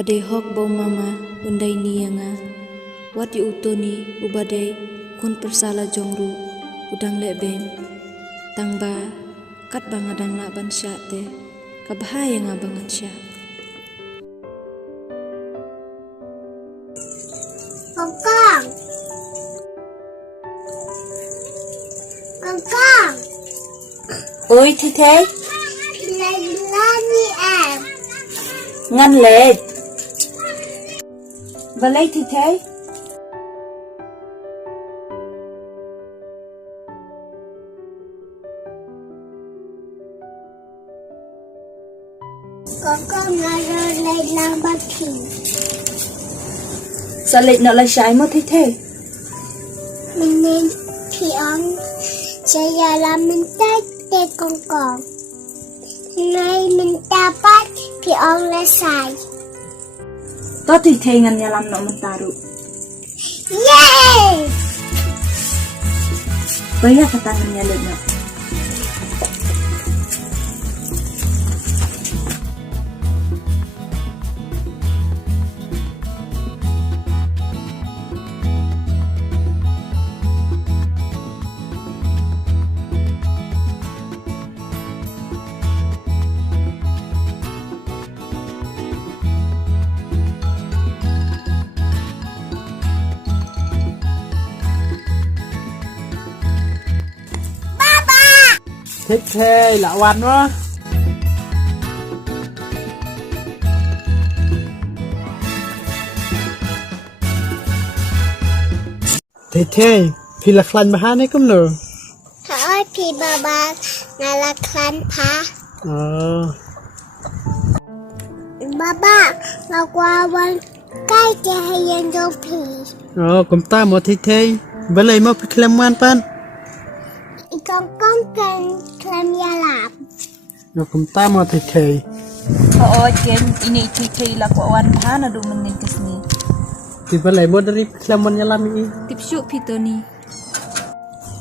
Kadai hok bau mama undai niyanga. Wat yu utoni ubadai kun persala jongru udang leben. Tangba kat bangadang nak ban sya te kabahaya nga bangan sya. Kangkang. Kangkang. Ôi thế thế Lani em. ngăn lệ và lấy thì thế Kangkang ngayon lay lang baking. sao lệ nó là trái mà thế thế Minin pion. Saya lamin tay kangkang. Nay min dapat pion lesay. có thì thế ngăn nhà làm nó mình taruh Yay! bây giờ kata ngăn nhà lệ nó thích thế lạ quan quá thế phi là khăn mà ha này cũng nở Hỏi pi baba nala klan pa. Baba ngakwawan kai ke hayan do pi. cũng ta một thế với lại một cái làm ngoan pan Kangkang kan klan yalap. cũng ta một thế ôi ken ini thế là của anh phá nó đủ mình nên cái gì thì với lại một dari làm ngoan làm ini Tipsuk pitoni.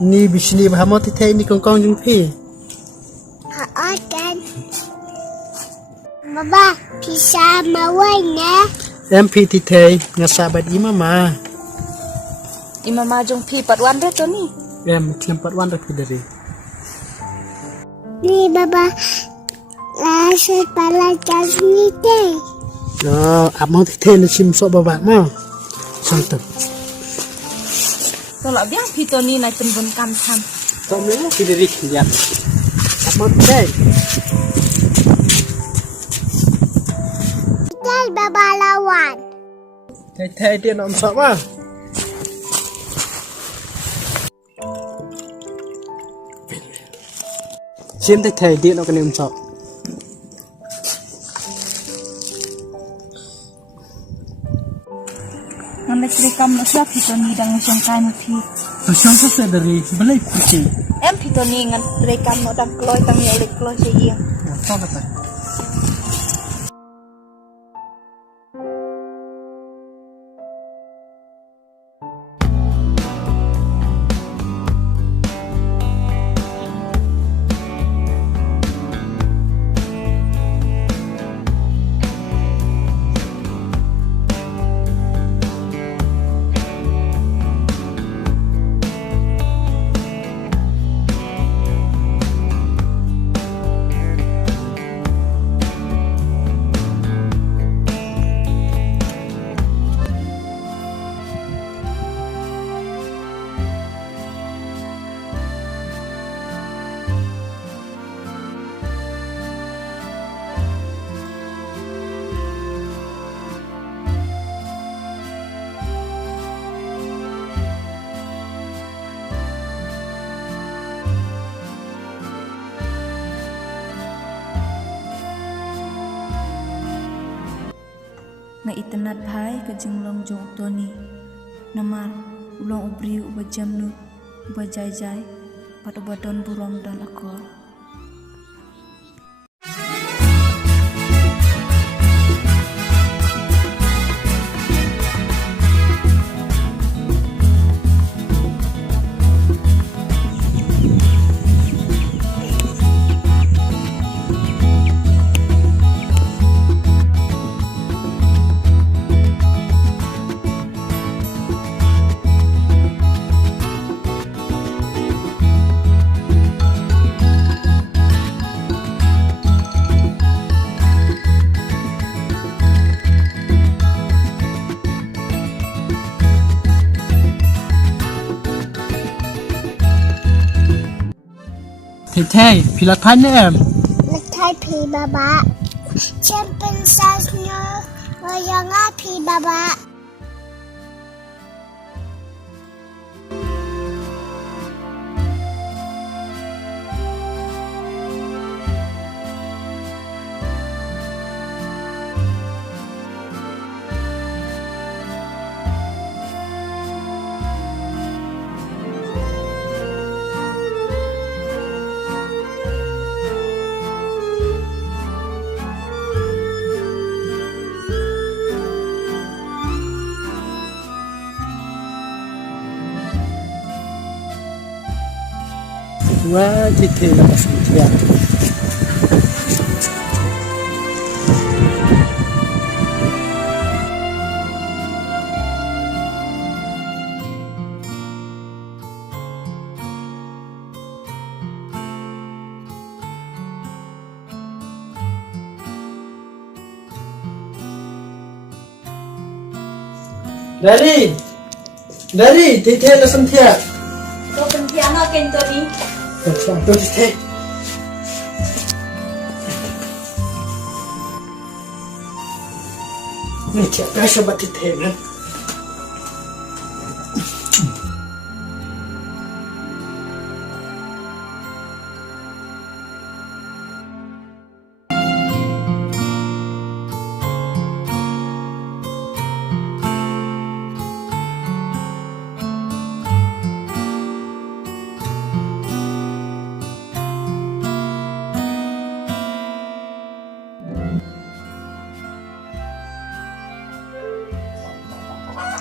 ni bisni bah một thế ni con dung phi Hỏi kan. Baba pisa mawai na. em phi thế ngasa bad imama imama jong phi patwan re to ni em làm pat wan dari dari Ni baba la se pala jasni te. amo thế là chim sọ bà bạn mà sang tập kalau dia pitoni na tembun kam tham tôm nữa thì đi khian amo thế Tay baba lawan. thế tiền ông sợ mà chiếm thế điện nó cái niềm sợ ngăn lệ kam nó siap pitoni dang song kai mo phi Pasang sa dari balay kucing. em pitoni ngăn kam nó dang kloi tang yo le kloi se ye Apa kata? Nga itanat bhai ka jinglong jong toni. Namar ulong ubri uba jamnu uba jai jai pat uba don burom dan akor. Tete, pila tanya em. Lekai pi baba. Champion sasnya yang pi baba. Wah, Tete lah Cynthia. Dari, Tete lah Cynthia. So penting anak kento ni. Aduh, Tete. Ni siapa sobat Tete kan?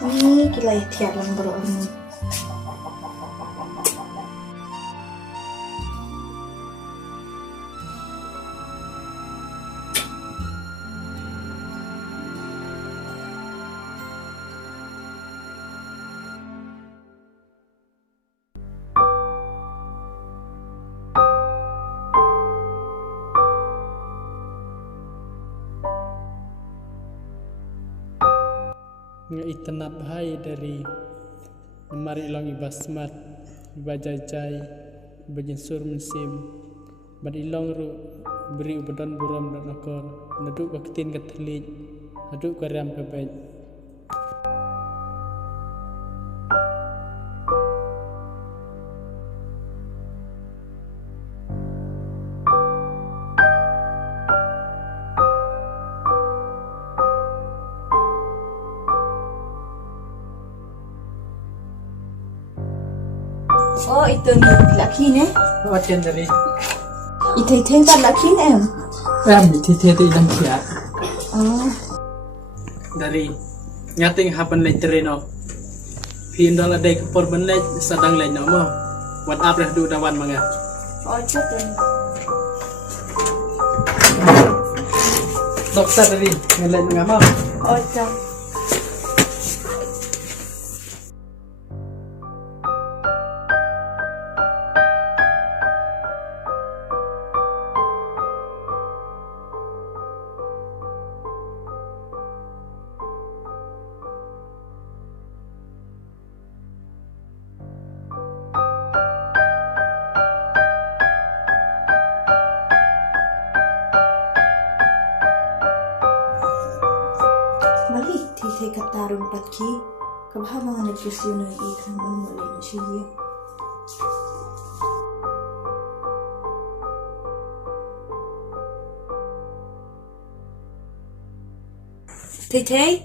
Ni kila ya tiap lang berono. Nga itanap hai dari mari ilang ibasmat ibajajai ibajensur musim bad ilang ru beri ubadan buram dan akor naduk baktin katlik naduk karam kabej Oh, itu ni laki ni. Watian dari Itu tak laki ni em. Tete ilang siap Oh, dari ngating hapan lai tereno pindol adai kapor benlai sadang lai nama wat apreh du dawan manga oh cepat. dokter dari ngelai ngama Oh cepat. Malik Tete katarun patki kabha mga nagkusyon ng ikang umulay na siya. Tete,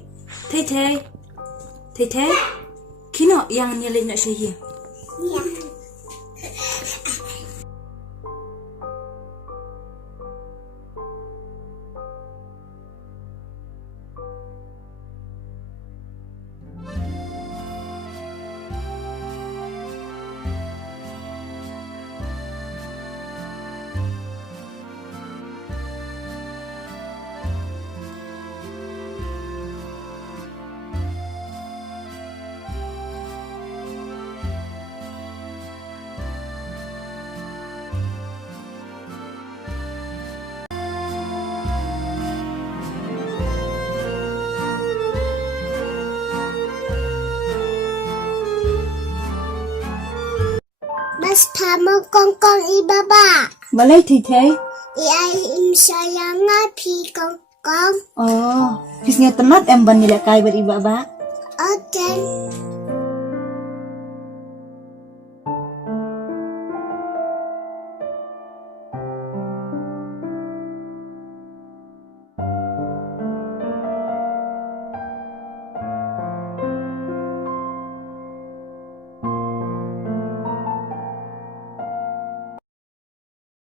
kino yang nyalin na siya? Ya. Mas pamo kong kong ibaba. Balay titay. Iay im sayang nga pi kong kong. Oh, kis nga tenat emban nila kay beriba ba? Oten.